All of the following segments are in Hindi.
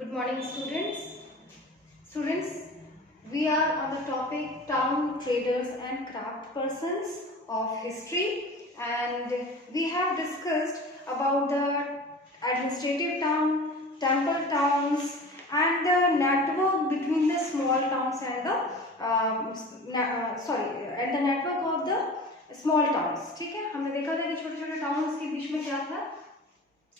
Good morning, students. Students, we are on the topic town traders and craft persons of history, and we have discussed about the administrative town, temple towns, and the network between the small towns and the and the network of the small towns. ठीक है, हमने देखा था कि छोटे छोटे टाउन्स के बीच में क्या था,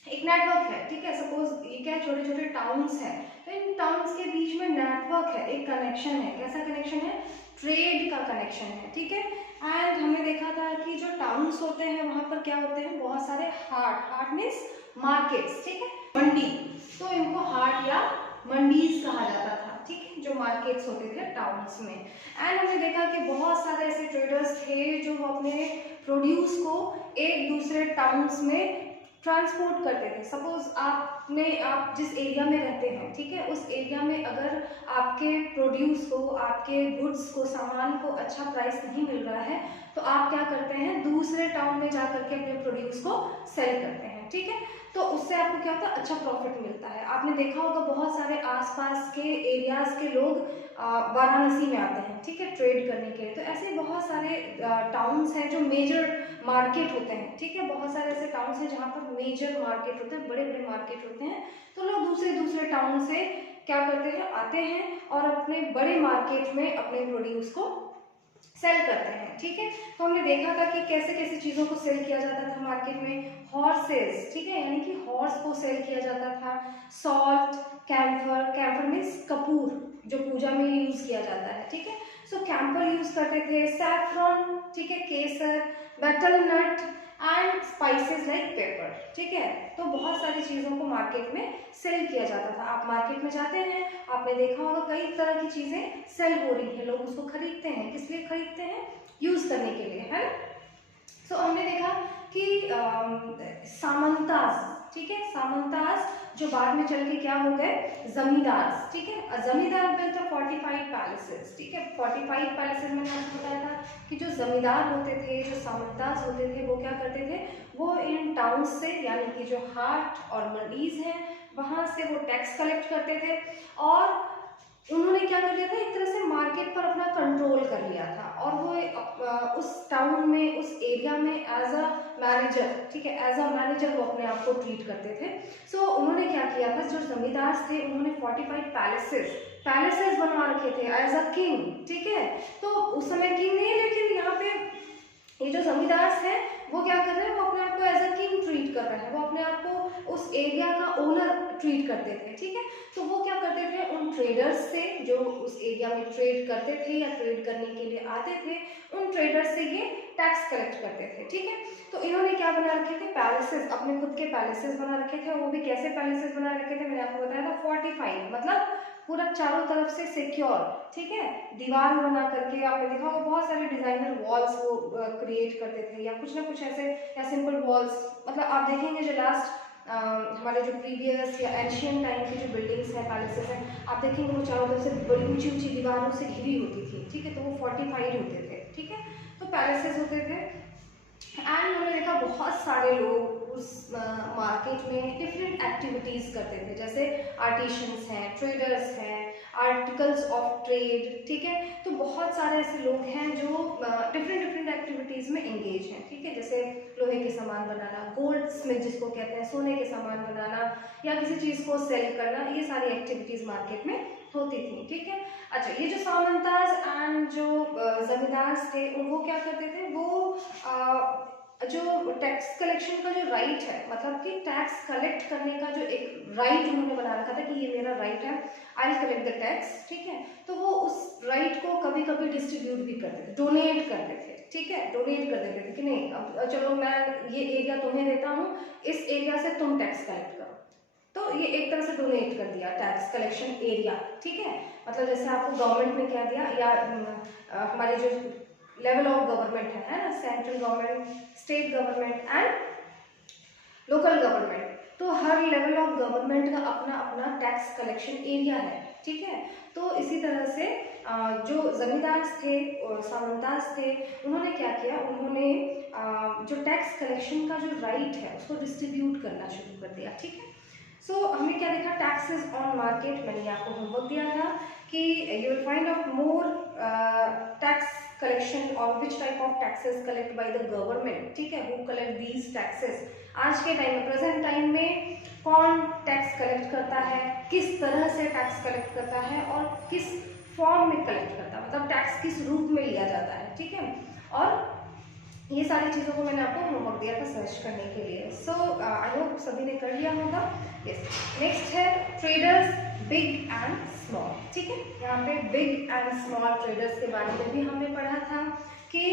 एक नेटवर्क है। ठीक है, सपोज ये क्या छोटे छोटे टाउन्स हैं, तो इन टाउन्स के बीच में नेटवर्क है, एक कनेक्शन है। कैसा कनेक्शन है? ट्रेड का कनेक्शन है। ठीक है, एंड हमने देखा था कि जो टाउन्स होते हैं वहां पर क्या होते हैं, बहुत सारे हाट मीन्स मार्केट्स। ठीक है, मंडी, तो इनको हाट या मंडीज कहा जाता था। ठीक है, जो मार्केट्स होते थे टाउन्स में। एंड हमने देखा कि बहुत सारे ऐसे ट्रेडर्स थे जो अपने प्रोड्यूस को एक दूसरे टाउन्स में ट्रांसपोर्ट करते थे। सपोज आप जिस एरिया में रहते हैं, ठीक है, उस एरिया में अगर आपके प्रोड्यूस को, आपके गुड्स को, सामान को अच्छा प्राइस नहीं मिल रहा है, तो आप क्या करते हैं, दूसरे टाउन में जा करके अपने प्रोड्यूस को सेल करते हैं। ठीक है, तो उससे आपको क्या होता है, अच्छा प्रॉफिट मिलता है। आपने देखा होगा बहुत सारे आसपास के एरियाज के लोग वाराणसी में आते हैं, ठीक है, ट्रेड करने के लिए। तो ऐसे बहुत सारे टाउन्स हैं जो मेजर मार्केट होते हैं। ठीक है, बहुत सारे ऐसे टाउन्स हैं जहाँ पर मेजर मार्केट होते हैं, बड़े बड़े मार्केट होते हैं। तो लोग दूसरे दूसरे टाउन से क्या करते हैं, आते हैं और अपने बड़े मार्केट में अपने प्रोड्यूस को सेल करते हैं। ठीक है, तो हमने देखा था कि कैसे कैसे चीज़ों को सेल किया जाता था मार्केट में। हॉर्सेस, ठीक है, यानी कि हॉर्स को सेल किया जाता था। सॉल्ट, कैम्फर, कैम्फर मीन्स कपूर, जो पूजा में यूज किया जाता है। ठीक है, सो कैम्फर यूज करते थे। सैफरन, ठीक है, केसर, betel nut and spices like pepper. ठीक है, तो बहुत सारी चीज़ों को मार्केट में सेल किया जाता था। आप मार्केट में जाते हैं, आपने देखा होगा कई तरह की चीज़ें सेल हो रही हैं, लोग उसको खरीदते हैं। किस लिए खरीदते हैं? यूज़ करने के लिए, है ना। सो हमने देखा कि सामंतास, ठीक है, सामंतास जो बाद में चल के क्या हो गए, जमींदार। ठीक है, जमींदार बिल्ट 45 पैलेसेस। ठीक है, 45 पैलेसेस मैंने आपको बताया था कि जो जमींदार होते थे, जो सामंतास होते थे, वो क्या करते थे, वो इन टाउन से, यानी कि जो हाट और मंडीज हैं, वहां से वो टैक्स कलेक्ट करते थे और उन्होंने क्या कर लिया था, एक तरह से मार्केट पर अपना कंट्रोल कर लिया था। और वो उस टाउन में, उस एरिया में एज अ मैनेजर, ठीक है, एज अ मैनेजर वो अपने आप को ट्रीट करते थे। सो उन्होंने क्या किया था, जो जमींदार थे उन्होंने 45 पैलेसेस बनवा रखे थे एज अ किंग। ठीक है, तो उस समय किंग नहीं, लेकिन यहाँ पे ये जो जमींदार हैं वो क्या कर रहे हैं, वो अपने आप को एज अ किंग ट्रीट कर रहे हैं, वो अपने आप को उस एरिया का ओनर ट्रीट करते थे। ठीक है, तो वो क्या करते थे, उन ट्रेडर्स से जो उस एरिया में ट्रेड करते थे या ट्रेड करने के लिए आते थे, उन ट्रेडर्स से ये टैक्स कलेक्ट करते थे। ठीक है, तो इन्होंने क्या बना रखे थे, पैलेसेस, अपने खुद के पैलेसेस बना रखे थे। वो भी कैसे पैलेसेस बना रखे थे, मैंने आपको बताया था 45, मतलब पूरा चारों तरफ से सिक्योर। ठीक है, दीवार बना करके, आपने देखा होगा बहुत सारे डिजाइनर वॉल्स वो क्रिएट करते थे, या कुछ ना कुछ ऐसे, या सिंपल वॉल्स। मतलब आप देखेंगे जो लास्ट हमारे जो प्रीवियस या एंशियंट टाइम की जो बिल्डिंग्स हैं, पैलेसेस हैं, आप देखेंगे वो चारों तरफ से बड़ी ऊंची ऊंची दीवारों से घिरी होती थी। ठीक है, तो वो 45 होते थे। ठीक है, तो पैलेसेस होते थे। एंड हमने देखा बहुत सारे लोग उस मार्केट में डिफरेंट एक्टिविटीज़ करते थे, जैसे आर्टिशंस हैं, ट्रेडर्स हैं, आर्टिकल्स ऑफ ट्रेड। ठीक है, तो बहुत सारे ऐसे लोग हैं जो डिफरेंट एक्टिविटीज़ में एंगेज हैं। ठीक है, जैसे लोहे के सामान बनाना, गोल्ड स्मिथ जिसको कहते हैं, सोने के सामान बनाना, या किसी चीज़ को सेल करना, ये सारी एक्टिविटीज़ मार्केट में होती थी। ठीक है, अच्छा, ये जो सामंताज एंड जो जमींदार थे, वो क्या करते थे, वो जो टैक्स कलेक्शन का जो राइट है, मतलब कि टैक्स कलेक्ट करने का जो एक राइट उन्होंने बना रखा था कि ये मेरा राइट है, I will collect the tax. ठीक है, तो वो उस राइट को कभी कभी डिस्ट्रीब्यूट भी करते थे, डोनेट करते थे। ठीक है, डोनेट कर देते थे कि नहीं, अब चलो मैं ये एरिया तुम्हें देता हूँ, इस एरिया से तुम टैक्स कलेक्ट करो। तो ये एक तरह से डोनेट कर दिया टैक्स कलेक्शन एरिया। ठीक है, मतलब जैसे आपको गवर्नमेंट ने क्या दिया, या हमारे जो लेवल ऑफ गवर्नमेंट है ना, central government, state government and local government, तो हर लेवल ऑफ गवर्नमेंट का अपना अपना टैक्स कलेक्शन एरिया है। ठीक है, तो इसी तरह से जो जमींदार थे और सामंताज थे, उन्होंने क्या किया, उन्होंने जो टैक्स कलेक्शन का जो राइट है उसको डिस्ट्रीब्यूट करना शुरू कर दिया। ठीक है, सो हमने क्या देखा, टैक्सेस ऑन मार्केट, मैंने आपको होमवर्क दिया था कि you will find out more tax collection और which type of taxes collect by the government, ठीक है, हु कलेक्ट दीज टैक्सेस। आज के टाइम में, प्रेजेंट टाइम में कौन टैक्स कलेक्ट करता है, किस तरह से टैक्स कलेक्ट करता है और किस फॉर्म में कलेक्ट करता है, मतलब टैक्स किस रूप में लिया जाता है, ठीक है। और ये सारी चीज़ों को मैंने आपको होमवर्क दिया था सर्च करने के लिए। सो आई होप सभी ने कर लिया होगा। यस, नेक्स्ट है ट्रेडर्स बिग एंड स्मॉल, ठीक है। यहाँ पे बिग एंड स्मॉल ट्रेडर्स के बारे में भी हमने पढ़ा था कि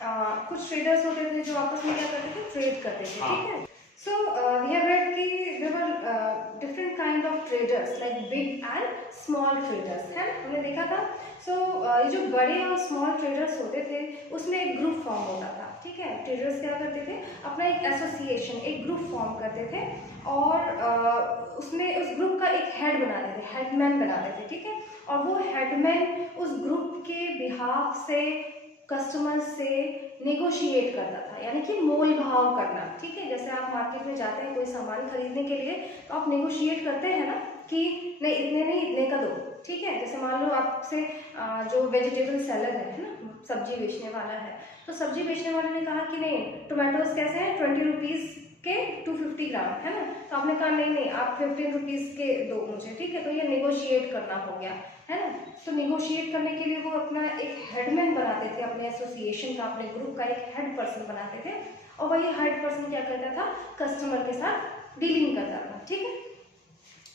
कुछ ट्रेडर्स होते थे जो आपस में क्या करते थे, ट्रेड करते थे, ठीक है। सो वी हैव रेड कि there were different kind of traders like big and small traders, है ना, हमने देखा था। सो ये जो बड़े और स्मॉल ट्रेडर्स होते थे उसमें एक ग्रुप फॉर्म होता था, ठीक है। ट्रेडर्स क्या करते थे, अपना एक एसोसिएशन, एक ग्रुप फॉर्म करते थे और उसमें उस ग्रुप का एक हेड बनाते थे, हेडमैन बनाते थे, ठीक है। और वो हेडमैन उस ग्रुप के बिहाफ से कस्टमर से नेगोशिएट करता था, यानी कि मोल भाव करना, ठीक है। जैसे आप मार्केट में जाते हैं कोई सामान खरीदने के लिए तो आप नेगोशिएट करते हैं ना कि नहीं इतने नहीं इतने का दो, ठीक है। जैसे मान लो आपसे जो वेजिटेबल सेलर है ना, सब्जी बेचने वाला है, तो सब्जी बेचने वाले ने कहा कि नहीं टोमेटोज कैसे हैं 20 रुपीज़ के 250 ग्राम, है ना। तो आपने कहा नहीं नहीं आप 15 रुपीज़ के दो मुझे, ठीक है। तो ये नेगोशिएट करना हो गया, है ना। तो नेगोशिएट करने के लिए वो अपना एक हेडमैन बनाते थे, अपने एसोसिएशन का, अपने ग्रुप का एक हेड पर्सन बनाते थे और वही हेड पर्सन क्या करता था, कस्टमर के साथ डीलिंग करता था, ठीक है।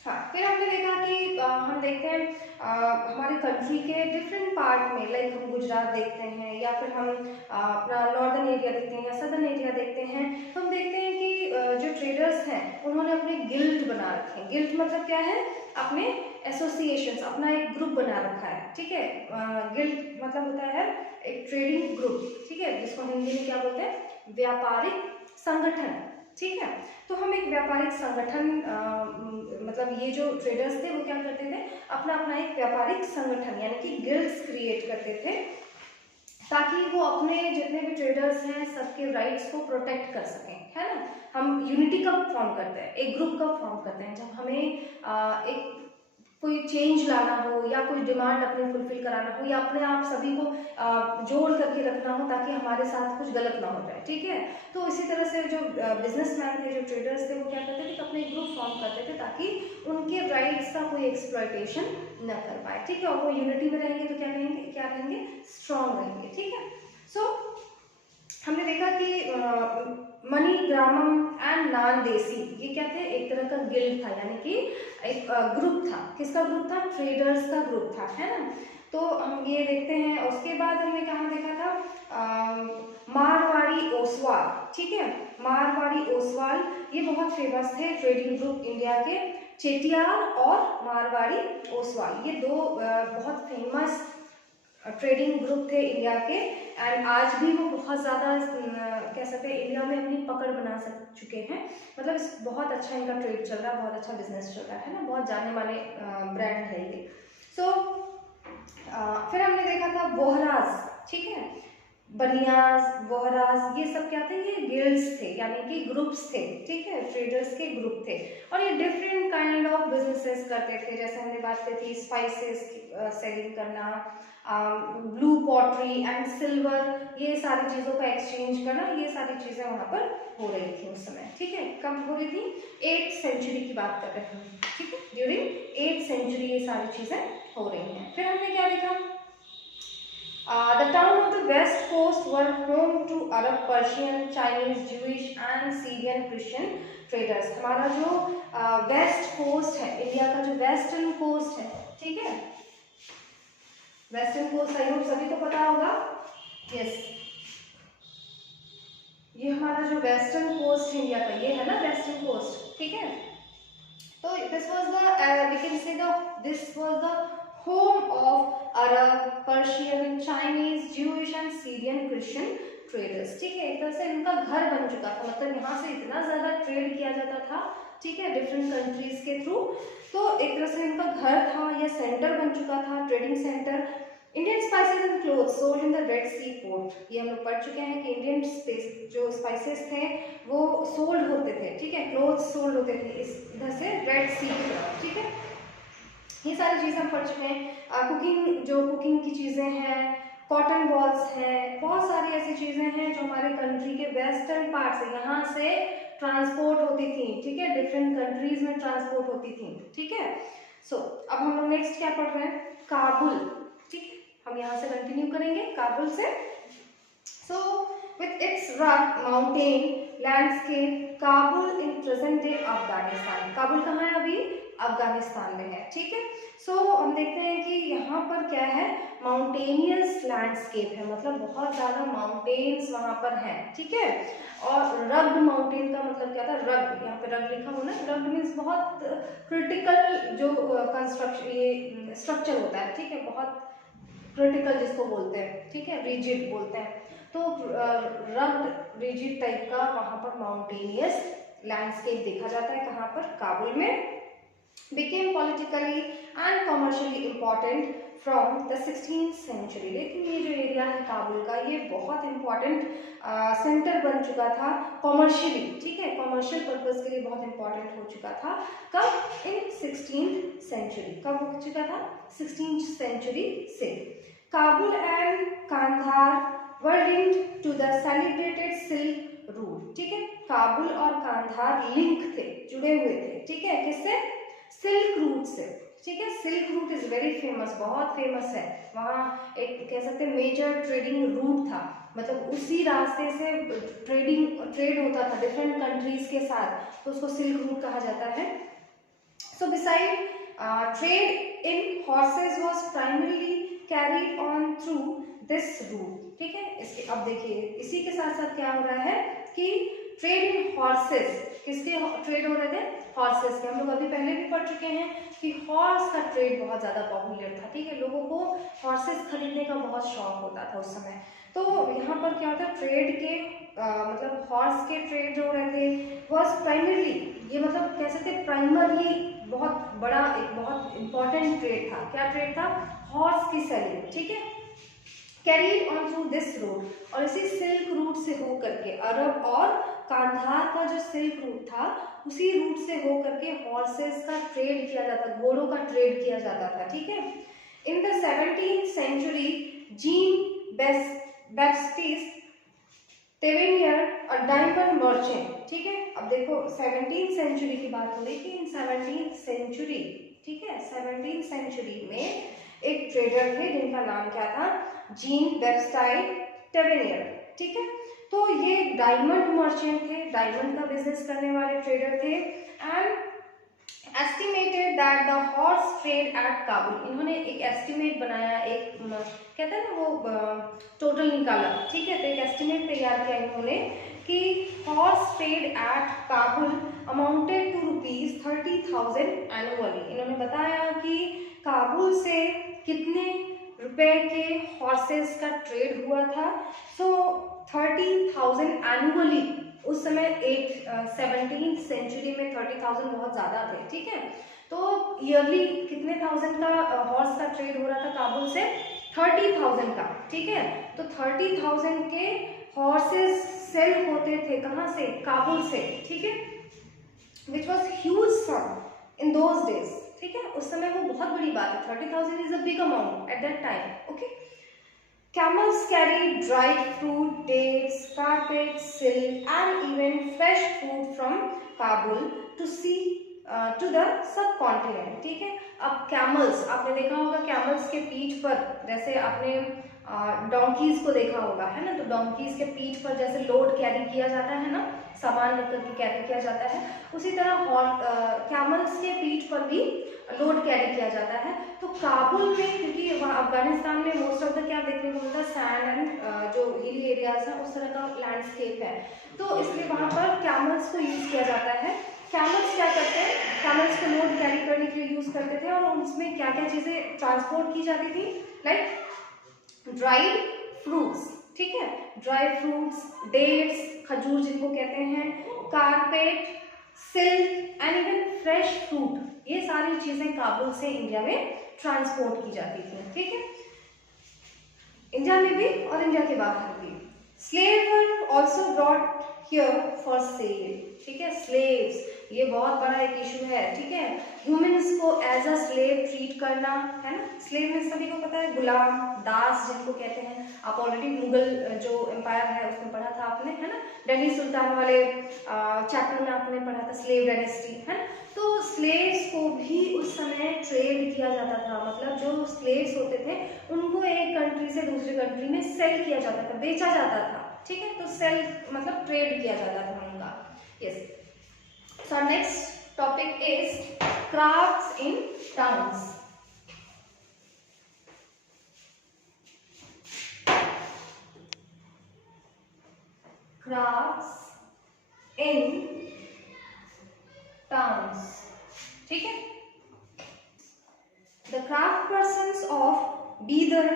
हाँ, फिर हमने देखा कि हम देखते हैं हमारे कंट्री के डिफरेंट पार्ट में, लाइक हम गुजरात देखते हैं या फिर हम अपना नॉर्दर्न एरिया देखते हैं या सदर्न एरिया देखते हैं, तो हम देखते हैं कि जो ट्रेडर्स हैं उन्होंने अपने गिल्ड बना रखे हैं। गिल्ड मतलब क्या है, अपने एसोसिएशंस, अपना एक ग्रुप बना रखा है, ठीक है। गिल्ड मतलब होता है एक ट्रेडिंग ग्रुप, ठीक है, जिसको हिंदी में क्या बोलते हैं, व्यापारिक संगठन, ठीक है। तो हम एक व्यापारिक संगठन मतलब ये जो ट्रेडर्स थे वो क्या करते थे, अपना अपना एक व्यापारिक संगठन यानी कि गिल्ड्स क्रिएट करते थे ताकि वो अपने जितने भी ट्रेडर्स हैं सबके राइट्स को प्रोटेक्ट कर सकें, है ना। हम यूनिटी कब फॉर्म करते हैं, एक ग्रुप कब फॉर्म करते हैं, जब हमें एक कोई चेंज लाना हो या कोई डिमांड अपने फुलफिल कराना हो या अपने आप सभी को जोड़ करके रखना हो ताकि हमारे साथ कुछ गलत ना हो जाए, ठीक है। तो इसी तरह से जो बिजनेसमैन थे, जो ट्रेडर्स थे, वो क्या करते थे कि अपने ग्रुप फॉर्म करते थे ताकि उनके राइट्स का कोई एक्सप्लॉयटेशन न कर पाए, ठीक है। और वो यूनिटी में रहेंगे तो क्या रहेंगे, स्ट्रॉन्ग रहेंगे, ठीक है। सो हमने देखा कि मनी ग्रामम एंड नान देसी, ये क्या थे, एक तरह का गिल्ड था, यानी कि एक ग्रुप था। किसका ग्रुप था, ट्रेडर्स का ग्रुप था, है ना। तो हम ये देखते हैं। उसके बाद हमने कहाँ देखा था, मारवाड़ी ओसवाल, ठीक है। मारवाड़ी ओसवाल ये बहुत फेमस थे ट्रेडिंग ग्रुप इंडिया के। चेटियार और मारवाड़ी ओसवाल ये दो बहुत फेमस ट्रेडिंग ग्रुप थे इंडिया के, एंड आज भी वो बहुत ज़्यादा कह सकते हैं इंडिया में अपनी पकड़ बना चुके हैं। मतलब बहुत अच्छा इनका ट्रेड चल रहा है, बहुत अच्छा बिजनेस चल रहा है ना, बहुत जाने माने ब्रांड है ये। सो फिर हमने देखा था बोहराज, ठीक है। बनियाज, बोहराज ये सब क्या थे, ये गिल्ड्स थे यानी कि ग्रुप्स थे, ठीक है, ट्रेडर्स के ग्रुप थे। और ये डिफरेंट काइंड ऑफ बिजनेसेस करते थे, जैसे हमने बात की थी स्पाइसेस सेलिंग करना, ब्लू पॉटरी एंड सिल्वर, ये सारी चीज़ों का एक्सचेंज करना, ये सारी चीज़ें वहाँ पर हो रही थी उस समय, ठीक है। कब हो रही थी, 8th सेंचुरी की बात कर रहे हैं, ठीक है, ड्यूरिंग 8th सेंचुरी ये सारी चीज़ें हो रही हैं। फिर हमने क्या देखा, the town of the west coast were home to Arab, Persian, Chinese, Jewish and Syrian Christian traders। हमारा जो वेस्ट कोस्ट है, इंडिया का जो वेस्टर्न कोस्ट है, ठीक है, वेस्टर्न कोस्ट आई होप सभी को पता होगा। यस, ये हमारा जो वेस्टर्न कोस्ट है इंडिया का, ये है ना वेस्टर्न कोस्ट, ठीक है। तो this was the we can say this was the home of Arab, Persian, Chinese, Jewish and Syrian Christian traders, ठीक है। एक तरह से इनका घर बन चुका था, मतलब यहाँ से इतना ज़्यादा ट्रेड किया जाता था, ठीक है, डिफरेंट कंट्रीज के थ्रू। तो एक तरह से इनका घर था या सेंटर बन चुका था, trading center. Indian spices and clothes sold in the Red Sea port, ये हम लोग पढ़ चुके हैं कि इंडियन जो स्पाइसेस थे वो सोल्ड होते थे, ठीक है, क्लोथ्स सोल्ड होते थे इस इधर से रेड सी ये सारी चीज़ें हम पढ़ चुके हैं। कुकिंग, जो कुकिंग की चीज़ें हैं, कॉटन बॉल्स हैं, बहुत सारी ऐसी चीज़ें हैं जो हमारे कंट्री के वेस्टर्न पार्ट से यहाँ से ट्रांसपोर्ट होती थी, ठीक है, डिफरेंट कंट्रीज में ट्रांसपोर्ट होती थी, ठीक है। सो अब हम लोग नेक्स्ट क्या पढ़ रहे हैं, काबुल, ठीक है, हम यहाँ से कंटिन्यू करेंगे काबुल से। सो with its rugged mountain landscape, Kabul in present day Afghanistan, Kabul कहाँ है अभी, अफगानिस्तान में है, ठीक है। सो हम देखते हैं कि यहाँ पर क्या है, माउंटेनियस लैंडस्केप है, मतलब बहुत ज़्यादा माउंटेन्स वहाँ पर हैं, ठीक है। और रग्ड माउंटेन का मतलब क्या था, रग्ड, यहाँ पे रग्ड लिखा हुआ ना, रग्ड मीन्स बहुत क्रिटिकल जो कंस्ट्रक्शन, ये स्ट्रक्चर होता है, ठीक है, बहुत क्रिटिकल जिसको बोलते हैं, ठीक है, रिजिड बोलते हैं, तो रग्ड रिजिड टाइप का वहाँ पर माउंटेनियस लैंडस्केप देखा जाता है, कहाँ पर, काबुल में। became politically and commercially important from the 16th century, लेकिन ये जो एरिया है काबुल का, ये बहुत इंपॉर्टेंट सेंटर बन चुका था कॉमर्शियली, ठीक है, कॉमर्शियल पर्पस के लिए बहुत इंपॉर्टेंट हो चुका था, कब, इन 16th सेंचुरी, कब हो चुका था, 16th सेंचुरी से। Kabul and Kandahar were linked to the celebrated silk route, ठीक है, काबुल और कांधार लिंक थे, जुड़े हुए थे, ठीक है, किससे, सिल्क रूट से, ठीक है। Silk route is very famous, बहुत फेमस है, वहाँ एक कह सकते हैं मेजर ट्रेडिंग रूट था, मतलब उसी रास्ते से ट्रेड होता था डिफरेंट कंट्रीज के साथ, तो उसको सिल्क रूट कहा जाता है। So beside trade in horses was primarily carried on through this route, ठीक है। इसके अब देखिए इसी के साथ साथ क्या हो रहा है कि ट्रेड इन हॉर्सेस, किसके ट्रेड हो रहे थे, हॉर्सेस के। हम लोग अभी पहले भी पढ़ चुके हैं कि हॉर्स का ट्रेड बहुत ज़्यादा पॉपुलर था, ठीक है, लोगों को हॉर्सेस खरीदने का बहुत शौक होता था उस समय। तो यहाँ पर क्या होता है, ट्रेड के मतलब हॉर्स के ट्रेड जो रहे थे वॉज प्राइमरली, ये मतलब कह सकते हैं प्राइमरली बहुत बड़ा एक बहुत इंपॉर्टेंट ट्रेड था, क्या ट्रेड था, हॉर्स की सेलिंग, ठीक है, carried on through this road, और इसी सिल्क रूट से हो करके अरब और कांधार का जो सिल्क रूट था उसी रूट से हो करके हॉर्सेस का ट्रेड किया जाता, घोड़ों का ट्रेड किया जाता था, ठीक है। In the 17th century Jean Baptiste Tavernier a diamond merchant, ठीक है। अब देखो 17th सेंचुरी की बात हो रही थी, इन 17th सेंचुरी, ठीक है, 17th सेंचुरी में एक ट्रेडर थे जिनका नाम क्या था, जीन बैप्टिस्ट टेवेनियर, ठीक है। तो ये डायमंड मर्चेंट थे, डायमंड का बिजनेस करने वाले ट्रेडर थे, and estimated that the horse trade at Kabul, इन्होंने एक एस्टिमेट बनाया, एक कहते हैं ना वो टोटल निकाला, ठीक है, तो एक एस्टिमेट तैयार किया इन्होंने कि horse trade at Kabul amounted to ₹30,000 annually. इन्होंने बताया कि काबुल से कितने रुपए के हॉर्सेस का ट्रेड हुआ था, सो 30,000 एनुअली। उस समय 17th सेंचुरी में 30,000 बहुत ज़्यादा थे, ठीक है, तो ईयरली कितने थाउजेंड का हॉर्स का ट्रेड हो रहा था काबुल से, 30,000 का, ठीक है। तो 30,000 के हॉर्सेस सेल होते थे कहाँ से, काबुल से, ठीक है, which was huge sum in those days, ठीक है, उस समय वो बहुत बड़ी बात है, 30,000 is a big amount at that time, okay. Camels carried dried fruit, dates, carpets, silk, and even fresh food from Kabul to the subcontinent, ठीक है। अब कैमल्स, आपने देखा होगा कैमल्स के पीठ पर, जैसे आपने डोंकीज को देखा होगा, है ना, तो डोंकीज के पीठ पर जैसे लोड कैरी किया जाता है ना, सामान लेकर के कैरी किया जाता है, उसी तरह कैमल्स के पीठ पर भी लोड कैरी किया जाता है। तो काबुल में, क्योंकि वहाँ अफगानिस्तान में मोस्ट ऑफ द क्या देखने को मिलता है, सैंड एंड जो हिली एरियाज हैं उस तरह का लैंडस्केप है, तो इसलिए वहाँ पर कैमल्स को यूज़ किया जाता है। कैमल्स क्या करते हैं, कैमल्स को लोड कैरी करने के लिए यूज़ करते थे, और उसमें क्या क्या चीज़ें ट्रांसपोर्ट की जाती थी, लाइक ड्राइड फ्रूट्स, ठीक है, ड्राई फ्रूट्स, डेट्स, खजूर जिनको कहते हैं, carpet, silk and even fresh fruit, ये सारी चीजें काबुल से इंडिया में ट्रांसपोर्ट की जाती थी, ठीक है, इंडिया में भी और इंडिया के बाहर भी। Slave were also brought here for sale, ठीक है, स्लेव्स, ये बहुत बड़ा एक इशू है, ठीक है, ह्यूमंस को एज अ स्लेव ट्रीट करना, है ना। स्लेव में सभी को पता है, गुलाम, दास जिनको कहते हैं। आप ऑलरेडी मुगल जो एम्पायर है उसमें पढ़ा था आपने, है ना। दिल्ली सुल्तान वाले चैप्टर में आपने पढ़ा था स्लेव डायनेस्टी, है ना। तो स्लेव्स को भी उस समय ट्रेड किया जाता था, मतलब जो स्लेव्स होते थे उनको एक कंट्री से दूसरी कंट्री में सेल किया जाता था, बेचा जाता था, ठीक है। तो सेल मतलब ट्रेड किया जाता था उनका। Yes, so next topic is crafts in towns. Crafts in towns, ठीक है। The craft persons of Bidar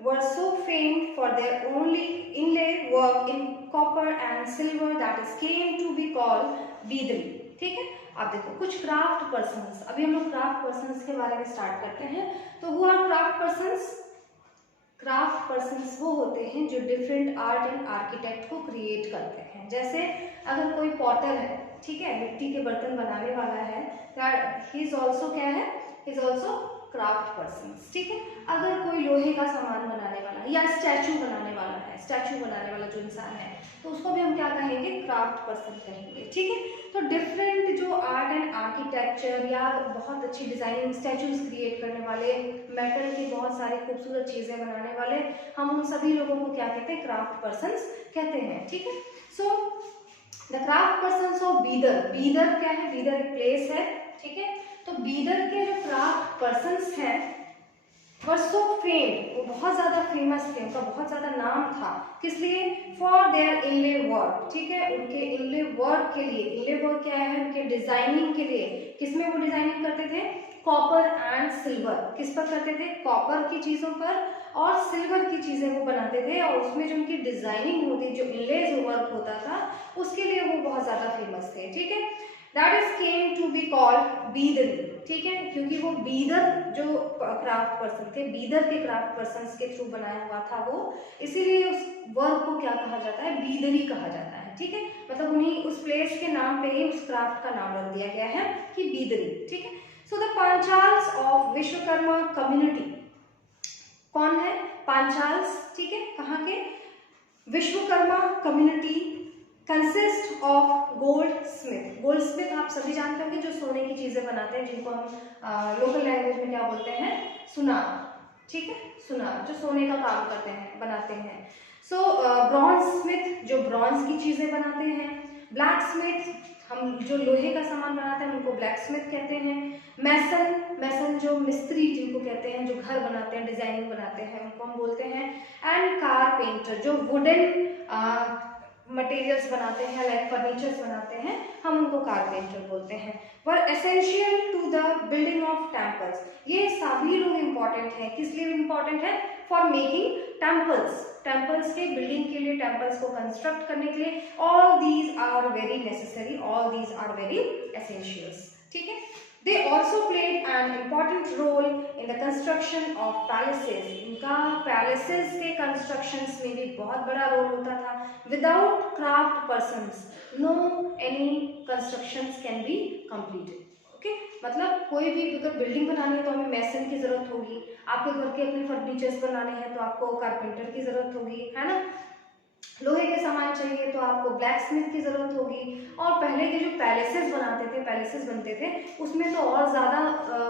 were so famed for their only inlay work in copper and silver that is came to be called Bidari, ठीक है। आप देखो कुछ क्राफ्ट पर्सन्स, अभी हम लोग क्राफ्ट पर्सन्स के बारे में स्टार्ट करते हैं। तो वो are craft persons. Craft persons वो होते हैं जो डिफरेंट आर्ट एंड आर्किटेक्ट को क्रिएट करते हैं। जैसे अगर कोई पॉटर है, ठीक है, मिट्टी के बर्तन बनाने वाला है, ही इज ऑल्सो क्या है, he is also craft persons, ठीक है। अगर कोई लोहे का सामान बनाने वाला है या स्टैचू बनाने वाला है, स्टैचू बनाने वाला जो इंसान है, तो उसको भी हम क्या कहेंगे, क्राफ्ट पर्सन कहेंगे, ठीक है। तो डिफरेंट जो आर्ट एंड आर्किटेक्चर या बहुत अच्छी डिजाइनिंग स्टैचूज क्रिएट करने वाले, मेटल की बहुत सारी खूबसूरत चीजें बनाने वाले, हम उन सभी लोगों को क्या कहते हैं, क्राफ्ट पर्सन्स कहते हैं, ठीक है। So the craft persons of Bidar, Bidar क्या है, बीदर एक प्लेस है, ठीक है। तो बीदर के जो क्राफ्ट पर्सन्स हैं वर सो फेम, वो बहुत ज्यादा फेमस थे, उनका बहुत ज्यादा नाम था, किस लिए, फॉर देयर इनले वर्क, ठीक है, उनके इनले वर्क के लिए। इनले वर्क क्या है, उनके डिजाइनिंग के लिए। किसमें वो डिजाइनिंग करते थे, कॉपर एंड सिल्वर, किस पर करते थे, कॉपर की चीजों पर और सिल्वर की चीजें वो बनाते थे, और उसमें जो उनकी डिजाइनिंग होती, जो इनलेज वर्क होता था, उसके लिए वो बहुत ज्यादा फेमस थे, ठीक है। That is came to be called Bidri, ठीक है, क्योंकि वो बीदर जो क्राफ्ट पर्सन थे, बीदर के क्राफ्ट पर्सन के थ्रू बनाया हुआ था वो, इसीलिए उस वर्क को क्या कहा जाता है, बीदरी कहा जाता है, ठीक है। मतलब उन्हीं उस प्लेस के नाम पे ही उस क्राफ्ट का नाम रख दिया गया है कि बीदरी, ठीक है। So the Panchals of Vishwakarma community, कौन है, पांचाल्स, ठीक है, कहाँ के, Vishwakarma community consist of goldsmith. Goldsmith आप सभी जानते होंगे, जो सोने की चीजें बनाते हैं, जिनको हम लोकल लैंग्वेज में क्या बोलते हैं, सुनार, ठीक है, सुनार, जो सोने का काम करते हैं, बनाते हैं। सो ब्रॉन्ज स्मिथ, जो ब्रॉन्ज की चीजें बनाते हैं। ब्लैक स्मिथ, हम जो लोहे का सामान बनाते हैं उनको ब्लैक स्मिथ कहते हैं। मैसन, मैसन जो मिस्त्री जिनको कहते हैं, जो घर बनाते हैं, डिजाइनिंग बनाते हैं, उनको हम बोलते हैं। एंड कारपेंटर, जो वुडन मटेरियल्स बनाते हैं, लाइक फर्नीचर्स बनाते हैं, हम उनको कारपेंटर बोलते हैं। Were essential to the building of temples, ये सभी लोग इंपॉर्टेंट हैं, किस लिए इंपॉर्टेंट है, फॉर मेकिंग टेम्पल्स, टेम्पल्स के बिल्डिंग के लिए, टेम्पल्स को कंस्ट्रक्ट करने के लिए। All these are very necessary, all these are very essentials, ठीक है। They also played an important role in the construction of palaces. इनका palaces के constructions में भी बहुत बड़ा रोल होता था. Without craft persons, no any constructions can be completed. Okay? मतलब कोई भी अगर बिल्डिंग बनानी है तो हमें मैसन की जरूरत होगी, आपके घर के अपने फर्नीचर्स बनाने हैं तो आपको कारपेंटर की जरूरत होगी, है ना। लोहे के सामान चाहिए तो आपको ब्लैक स्मिथ की जरूरत होगी। और पहले के जो पैलेसेस बनाते थे, पैलेसेस बनते थे, उसमें तो और ज़्यादा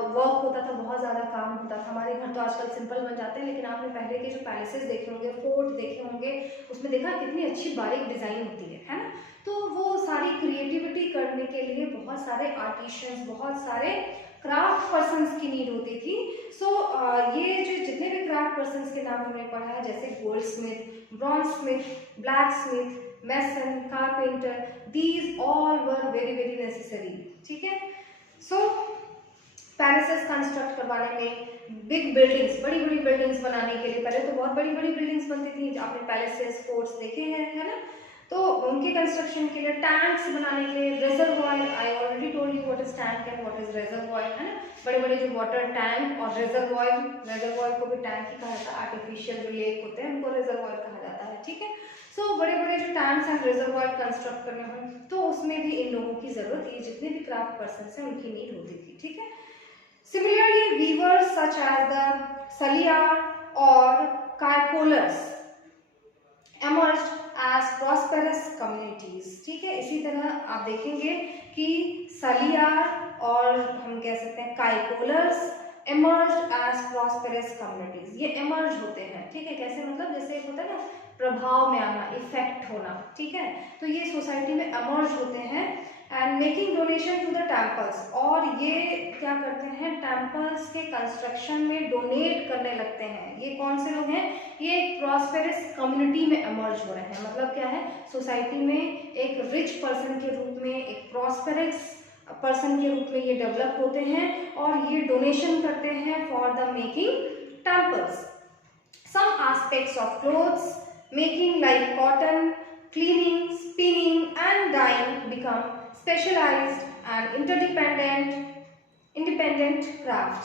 वर्क होता था, बहुत ज़्यादा काम होता था। हमारे घर तो आजकल सिंपल बन जाते हैं, लेकिन आपने पहले के जो पैलेसेस देखे होंगे, फोर्ट देखे होंगे, उसमें देखा कितनी अच्छी बारीक डिज़ाइन होती है ना। तो वो सारी क्रिएटिविटी करने के लिए बहुत सारे आर्टिशियंस, बहुत सारे क्राफ्ट पर्सन्स की नीड होती थी। सो ये जो जितने भी क्राफ्ट पर्सन्स के नाम हमने पढ़ा है, जैसे goldsmith, bronzesmith, blacksmith, mason, carpenter, these all were very very necessary, ठीक है। सो पैलेसेस कंस्ट्रक्ट करवाने में, बिग बिल्डिंग्स, बड़ी बड़ी बिल्डिंग्स बनाने के लिए, पहले तो बहुत बड़ी बड़ी बिल्डिंग्स बनती थी, आपने पैलेसेस, फोर्ट्स देखे हैं, है ना। तो उनके कंस्ट्रक्शन के लिए, टैंक्स बनाने के लिए, reservoir, I already told you what is tank and what is reservoir, है ना। बड़े बड़े जो वाटर टैंक और रिजर्वॉयर, रिजर्वॉयर को भी टैंक ही कहा जाता है, आर्टिफिशियल जो लेक होते हैं उनको रिजर्वॉयर कहा जाता है, ठीक है। सो बड़े बड़े जो टैंक्स एंड रिजर्वॉयर कंस्ट्रक्ट करने हों तो उसमें भी इन लोगों की जरूरत, ये जितने भी क्राफ्ट पर्सन हैं उनकी नीड होती थी, ठीक है। such as the Saliar or Kaikolers emerged as prosperous communities. ठीक है, इसी तरह आप देखेंगे कि सलियार और हम कह सकते हैं काइकोलर्स emerged as prosperous communities. ये emerge होते हैं, ठीक है, कैसे मतलब जैसे एक होता है ना प्रभाव में आना, इफेक्ट होना, ठीक है, तो ये सोसाइटी में emerge होते हैं and making donation to the temples, और ये क्या करते हैं टेम्पल्स के कंस्ट्रक्शन में डोनेट करने लगते हैं। ये कौन से लोग हैं, ये एक प्रॉस्पेरस कम्युनिटी में emerge हो रहे हैं, मतलब क्या है सोसाइटी में एक रिच पर्सन के रूप में, एक प्रॉस्पेरस पर्सन के रूप में ये डेवलप होते हैं और ये डोनेशन करते हैं for the making temples. Some aspects of clothes making like cotton, cleaning, spinning and dyeing become specialized and independent craft,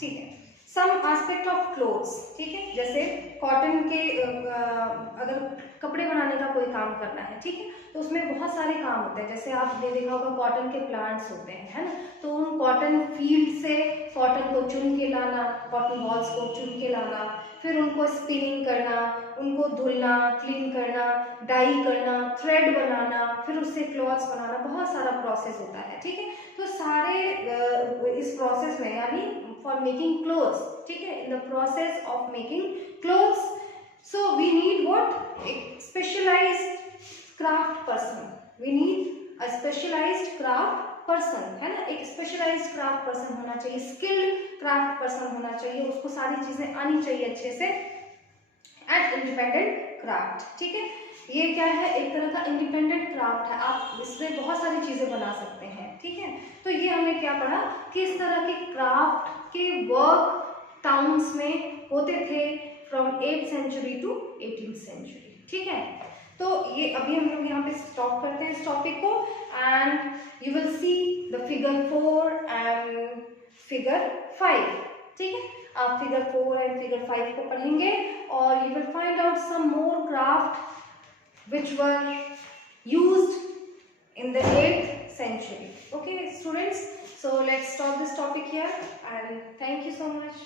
ठीक है। सम एस्पेक्ट ऑफ क्लोथ्स, ठीक है, जैसे कॉटन के अगर कपड़े बनाने का कोई काम करना है, ठीक है, तो उसमें बहुत सारे काम होते हैं, जैसे आपने देखा होगा कॉटन के प्लांट्स होते हैं, है ना, तो उन कॉटन फील्ड से कॉटन को चुन के लाना, कॉटन बॉल्स को चुन के लाना, फिर उनको स्पिनिंग करना, उनको धुलना, क्लीन करना, डाई करना, थ्रेड बनाना, फिर उससे क्लॉथ्स बनाना, बहुत सारा प्रोसेस होता है, ठीक है। तो सारे इस प्रोसेस में यानी फॉर मेकिंग क्लोथ्स, ठीक है, in the process of making clothes, so we need what, एक specialised craft person, we need a specialised craft person, है ना, एक स्पेशलाइज्ड क्राफ्ट पर्सन होना चाहिए, स्किल्ड क्राफ्ट पर्सन होना चाहिए, उसको सारी चीजें आनी चाहिए अच्छे से, एंड इंडिपेंडेंट क्राफ्ट, ठीक है। ये क्या है, एक तरह का इंडिपेंडेंट क्राफ्ट है, आप इससे बहुत सारी चीजें बना सकते हैं, ठीक है। तो ये हमने क्या पढ़ा, किस तरह के क्राफ्ट के वर्क टाउन्स में होते थे from 8th century to 18th century, ठीक है। तो ये अभी हम लोग यहाँ पे स्टॉप करते हैं इस टॉपिक को, and you will see the figure 4 and figure 5, ठीक है। आप फिगर 4 एंड फिगर 5 को पढ़ेंगे और you will find out some more craft which were used in the 8th century. Okay students, so let's stop this topic here and thank you so much.